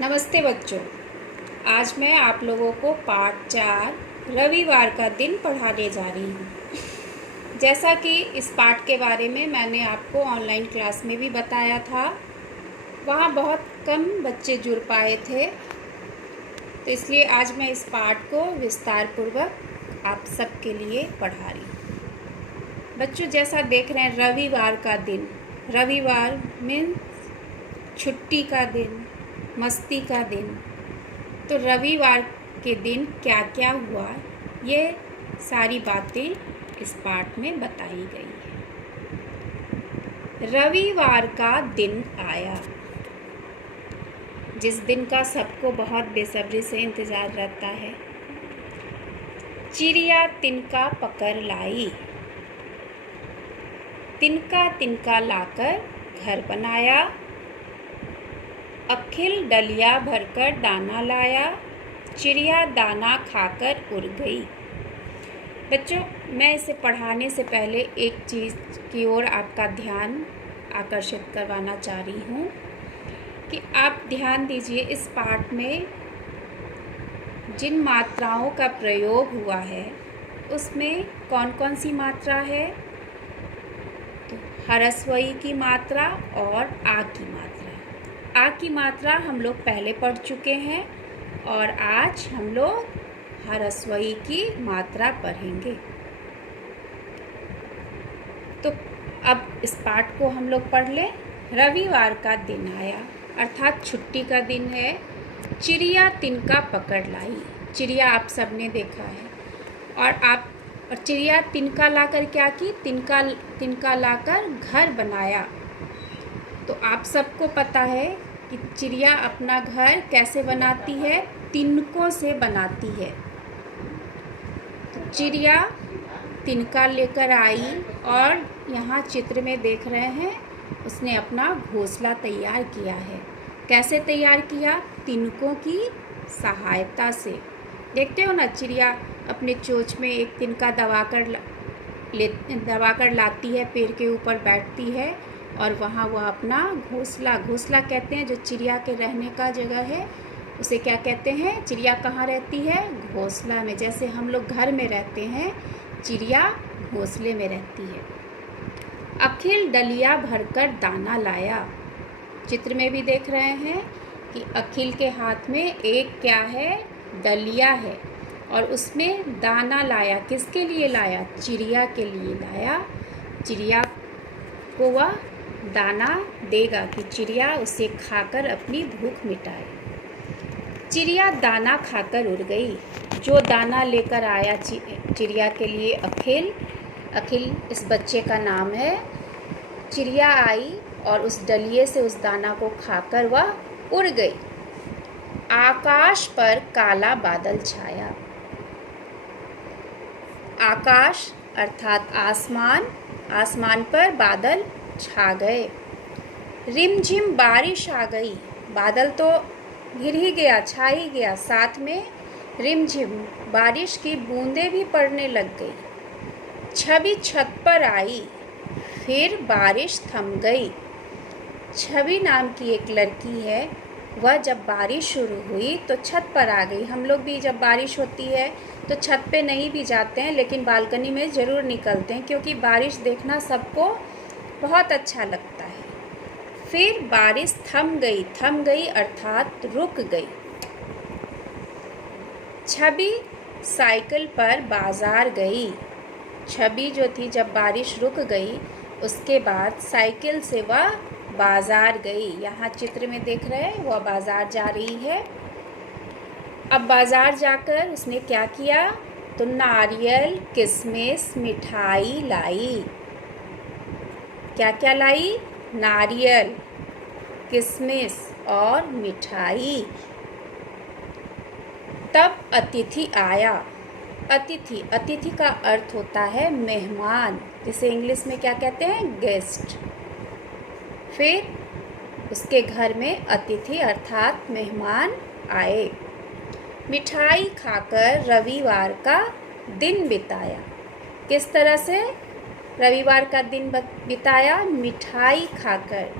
नमस्ते बच्चों। आज मैं आप लोगों को पाठ 4 रविवार का दिन पढ़ाने जा रही हूँ। जैसा कि इस पाठ के बारे में मैंने आपको ऑनलाइन क्लास में भी बताया था, वहाँ बहुत कम बच्चे जुड़ पाए थे, तो इसलिए आज मैं इस पाठ को विस्तार पूर्वक आप सबके लिए पढ़ा रही हूँ। बच्चों, जैसा देख रहे हैं रविवार का दिन, रविवार मीन्स छुट्टी का दिन, मस्ती का दिन। तो रविवार के दिन क्या क्या हुआ, ये सारी बातें इस पाठ में बताई गई है। रविवार का दिन आया, जिस दिन का सबको बहुत बेसब्री से इंतज़ार रहता है। चिड़िया तिनका पकड़ लाई, तिनका तिनका लाकर घर बनाया। अखिल डलिया भरकर दाना लाया, चिड़िया दाना खाकर उड़ गई। बच्चों, मैं इसे पढ़ाने से पहले एक चीज़ की ओर आपका ध्यान आकर्षित करवाना चाह रही हूँ कि आप ध्यान दीजिए, इस पाठ में जिन मात्राओं का प्रयोग हुआ है उसमें कौन कौन सी मात्रा है। तो ह्रस्वई की मात्रा और आ की मात्रा। आ की मात्रा हम लोग पहले पढ़ चुके हैं और आज हम लोग ह्रस्वई की मात्रा पढ़ेंगे। तो अब इस पाठ को हम लोग पढ़ लें। रविवार का दिन आया, अर्थात छुट्टी का दिन है। चिड़िया तिनका पकड़ लाई, चिड़िया आप सबने देखा है। और चिड़िया तिनका लाकर क्या की, तिनका लाकर घर बनाया। तो आप सबको पता है कि चिड़िया अपना घर कैसे बनाती है, तिनकों से बनाती है। तो चिड़िया तिनका लेकर आई और यहाँ चित्र में देख रहे हैं, उसने अपना घोंसला तैयार किया है। कैसे तैयार किया? तिनकों की सहायता से। देखते हो ना, चिड़िया अपने चोंच में एक तिनका दबाकर लाती है, पेड़ के ऊपर बैठती है और वहाँ वह अपना घोंसला कहते हैं, जो चिड़िया के रहने का जगह है, उसे क्या कहते हैं? चिड़िया कहाँ रहती है? घोंसला में। जैसे हम लोग घर में रहते हैं, चिड़िया घोंसले में रहती है। अखिल डलिया भरकर दाना लाया, चित्र में भी देख रहे हैं कि अखिल के हाथ में एक क्या है? डलिया है और उसमें दाना लाया। किसके लिए लाया? चिड़िया के लिए लाया। चिड़िया को वह दाना देगा कि चिड़िया उसे खाकर अपनी भूख मिटाए। चिड़िया दाना खाकर उड़ गई। जो दाना लेकर आया चिड़िया के लिए अखिल इस बच्चे का नाम है। चिड़िया आई और उस डलिये से उस दाना को खाकर वह उड़ गई। आकाश पर काला बादल छाया। आकाश अर्थात आसमान पर बादल छा गए। रिमझिम बारिश आ गई। बादल तो घिर ही गया, छा ही गया, साथ में रिमझिम बारिश की बूंदें भी पड़ने लग गई। छवि छत पर आई, फिर बारिश थम गई। छवि नाम की एक लड़की है, वह जब बारिश शुरू हुई तो छत पर आ गई। हम लोग भी जब बारिश होती है तो छत पे नहीं भी जाते हैं, लेकिन बालकनी में ज़रूर निकलते हैं, क्योंकि बारिश देखना सबको बहुत अच्छा लगता है। फिर बारिश थम गई अर्थात रुक गई। छवि साइकिल पर बाजार गई। छवि जो थी, जब बारिश रुक गई उसके बाद साइकिल से वह बाजार गई। यहाँ चित्र में देख रहे हैं, वह बाजार जा रही है। अब बाजार जाकर उसने क्या किया? तो नारियल, किशमिश, मिठाई लाई। क्या क्या लाई? नारियल, किशमिश और मिठाई। तब अतिथि आया। अतिथि का अर्थ होता है मेहमान, जिसे इंग्लिश में क्या कहते हैं? गेस्ट। फिर उसके घर में अतिथि अर्थात मेहमान आए। मिठाई खाकर रविवार का दिन बिताया। किस तरह से रविवार का दिन बिताया? मिठाई खाकर।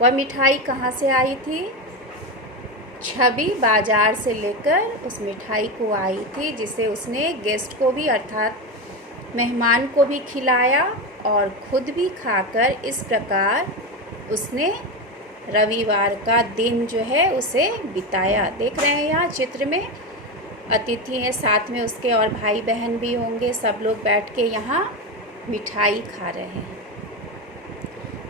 वह मिठाई कहाँ से आई थी? छवि बाजार से लेकर उस मिठाई को आई थी, जिसे उसने गेस्ट को भी अर्थात मेहमान को भी खिलाया और खुद भी खाकर इस प्रकार उसने रविवार का दिन जो है उसे बिताया। देख रहे हैं यहाँ चित्र में अतिथि हैं, साथ में उसके और भाई बहन भी होंगे, सब लोग बैठ के यहाँ मिठाई खा रहे हैं।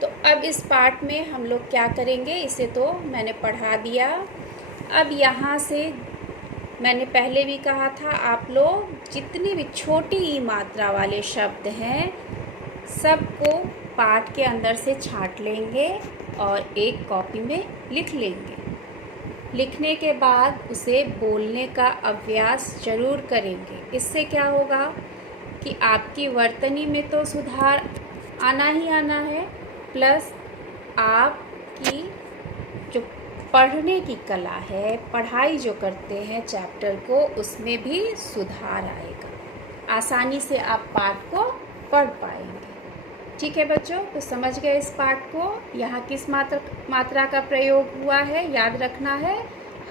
तो अब इस पार्ट में हम लोग क्या करेंगे, इसे तो मैंने पढ़ा दिया। अब यहाँ से मैंने पहले भी कहा था, आप लोग जितनी भी छोटी ई मात्रा वाले शब्द हैं सबको पाठ के अंदर से छांट लेंगे और एक कॉपी में लिख लेंगे। लिखने के बाद उसे बोलने का अभ्यास ज़रूर करेंगे। इससे क्या होगा कि आपकी वर्तनी में तो सुधार आना ही आना है, प्लस आपकी जो पढ़ने की कला है, पढ़ाई जो करते हैं चैप्टर को, उसमें भी सुधार आएगा। आसानी से आप पाठ को पढ़ पाएंगे। ठीक है बच्चों, तो समझ गए इस पाठ को। यहाँ किस मात्रा का प्रयोग हुआ है याद रखना है,